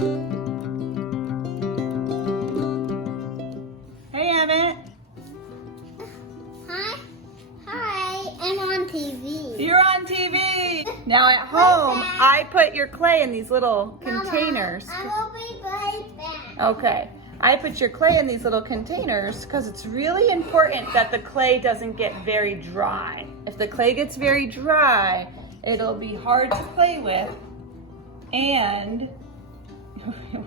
Hey, Emmett. Hi, I'm on TV. You're on TV. Now at home, I put your clay in these little containers. Mama, I will be right back. Okay. I put your clay in these little containers because it's really important that the clay doesn't get very dry. If the clay gets very dry, it'll be hard to play with. And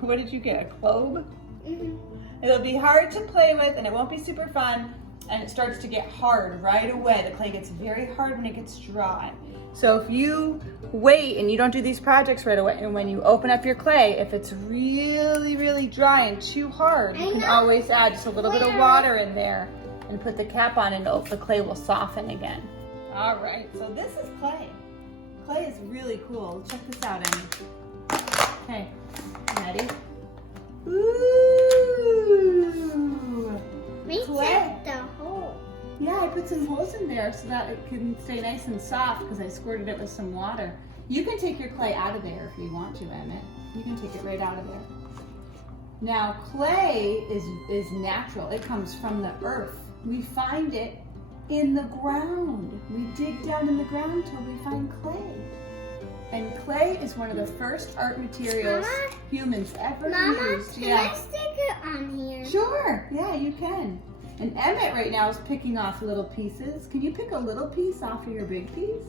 what did you get, a globe? Mm-hmm. It'll be hard to play with and it won't be super fun, and it starts to get hard right away. The clay gets very hard when it gets dry. So if you wait and you don't do these projects right away, and when you open up your clay, if it's really, really dry and too hard, you can always add just a little bit of water in there and put the cap on, and the clay will soften again. All right, so this is clay. Clay is really cool. Check this out, Emmy. Okay, ready? Ooh! Clay. The hole. Yeah, I put some holes in there so that it can stay nice and soft because I squirted it with some water. You can take your clay out of there if you want to, Emmett. You can take it right out of there. Now, clay is natural. It comes from the earth. We find it in the ground. We dig down in the ground till we find clay. And clay is one of the first art materials humans ever used. Can I stick it on here? Sure, yeah, you can. And Emmett right now is picking off little pieces. Can you pick a little piece off of your big piece?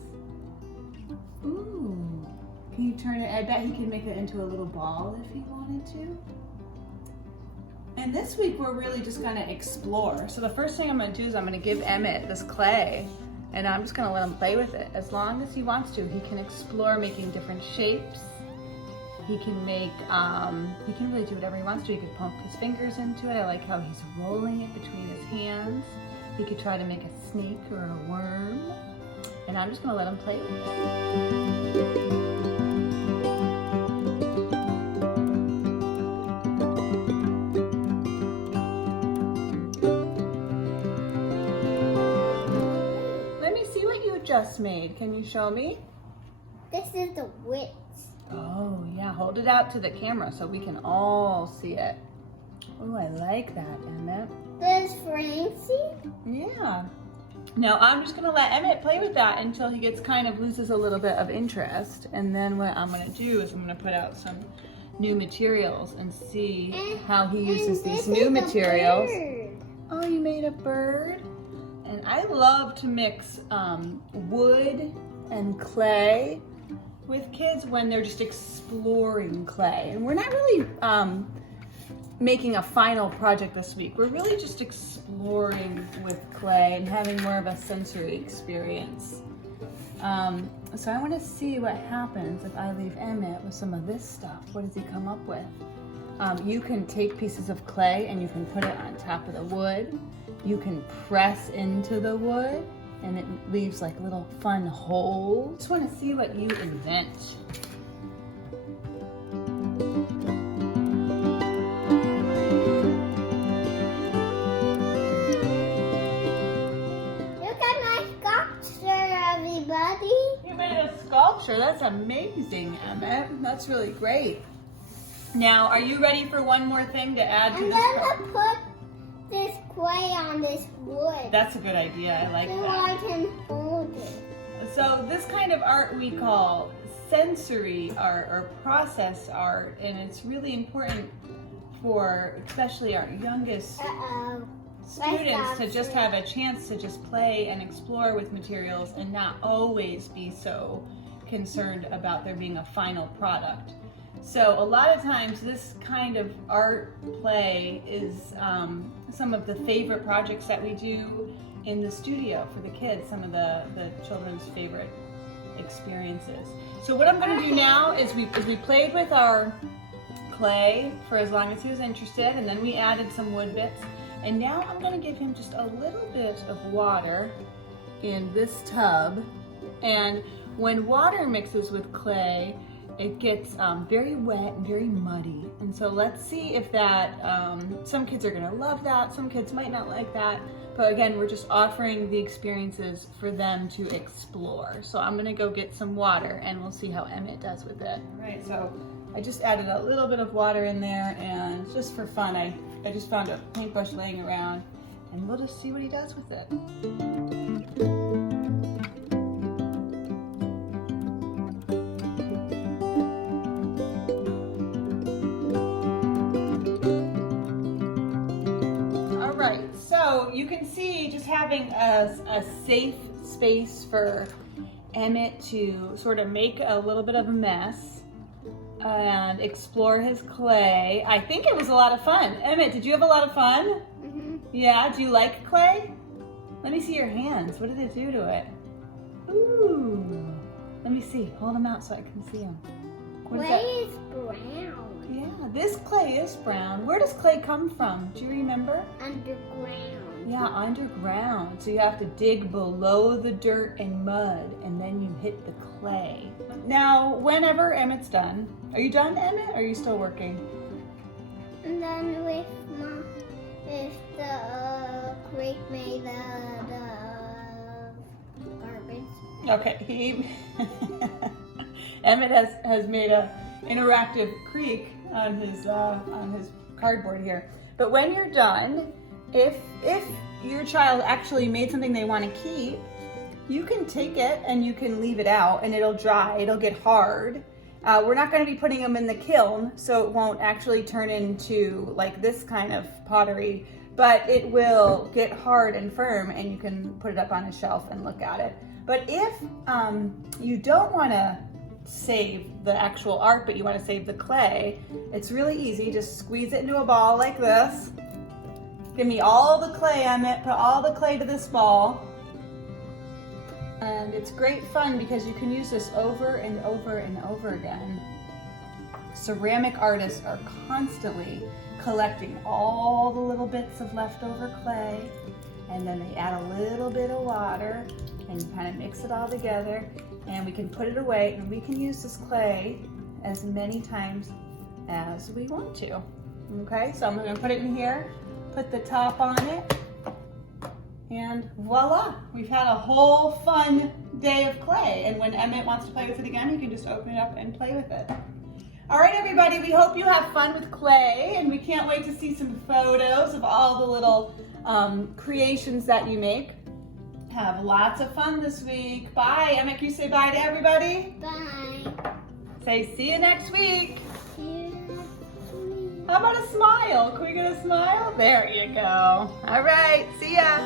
Ooh. Can you turn it? I bet he can make it into a little ball if he wanted to. And this week we're really just gonna explore. So the first thing I'm gonna do is I'm gonna give Emmett this clay, and I'm just gonna let him play with it. As long as he wants to, he can explore making different shapes. He can make, he can really do whatever he wants to. He could poke his fingers into it. I like how he's rolling it between his hands. He could try to make a snake or a worm. And I'm just gonna let him play with it. Just made. Can you show me? This is the width. Oh yeah, hold it out to the camera so we can all see it. Oh, I like that, Emmett. This fancy? Yeah. Now I'm just gonna let Emmett play with that until he gets kind of loses a little bit of interest, and then what I'm gonna do is I'm gonna put out some new materials and see how he uses these new materials. Oh, you made a bird? And I love to mix wood and clay with kids when they're just exploring clay. And we're not really making a final project this week. We're really just exploring with clay and having more of a sensory experience. So I want to see what happens if I leave Emmett with some of this stuff. What does he come up with? You can take pieces of clay and you can put it on top of the wood. You can press into the wood and it leaves like little fun holes. Just want to see what you invent. Look at my sculpture, everybody. You made a sculpture. That's amazing, Emmett. That's really great. Now, are you ready for one more thing to add to I'm this? gonna put this clay on this wood. That's a good idea. I like so that. I can hold it. So this kind of art we call sensory art or process art, and it's really important for especially our youngest students to just have a chance to just play and explore with materials and not always be so concerned about there being a final product. So a lot of times this kind of art play is some of the favorite projects that we do in the studio for the kids, some of the children's favorite experiences. So what I'm going to do now is we played with our clay for as long as he was interested, and then we added some wood bits. And now I'm going to give him just a little bit of water in this tub. And when water mixes with clay, it gets very wet and very muddy. And so let's see if that, some kids are gonna love that, some kids might not like that. But again, we're just offering the experiences for them to explore. So I'm gonna go get some water and we'll see how Emmett does with it. All right, so I just added a little bit of water in there, and just for fun, I just found a paintbrush laying around, and we'll just see what he does with it. All right, so you can see just having a safe space for Emmett to sort of make a little bit of a mess and explore his clay. I think it was a lot of fun. Emmett, did you have a lot of fun? Mm-hmm. Yeah, do you like clay? Let me see your hands. What did it do to it? Ooh. Let me see. Hold them out so I can see them. Clay is brown. Yeah, this clay is brown. Where does clay come from? Do you remember? Underground. Yeah, underground. So you have to dig below the dirt and mud, and then you hit the clay. Now, whenever Emmett's done, are you done, Emmett? Or are you still working? And then with the crate made out of garbage. Okay, Emmett has made a interactive creek on his cardboard here. But when you're done, if your child actually made something they want to keep, you can take it and you can leave it out and it'll dry, it'll get hard. We're not going to be putting them in the kiln, so it won't actually turn into like this kind of pottery, but it will get hard and firm and you can put it up on a shelf and look at it. But if you don't want to save the actual art, but you want to save the clay, it's really easy. Just squeeze it into a ball like this. Give me all the clay, Emmett. Put all the clay to this ball. And it's great fun because you can use this over and over and over again. Ceramic artists are constantly collecting all the little bits of leftover clay, and then they add a little bit of water and kind of mix it all together, and we can put it away, and we can use this clay as many times as we want to. Okay, so I'm going to put it in here, put the top on it, and voila, we've had a whole fun day of clay. And when Emmett wants to play with it again, he can just open it up and play with it. All right, everybody, we hope you have fun with clay, and we can't wait to see some photos of all the little creations that you make. Have lots of fun this week. Bye. Emmett, can you say bye to everybody? Bye. Say see you next week. See you next week. How about a smile? Can we get a smile? There you go. All right, see ya.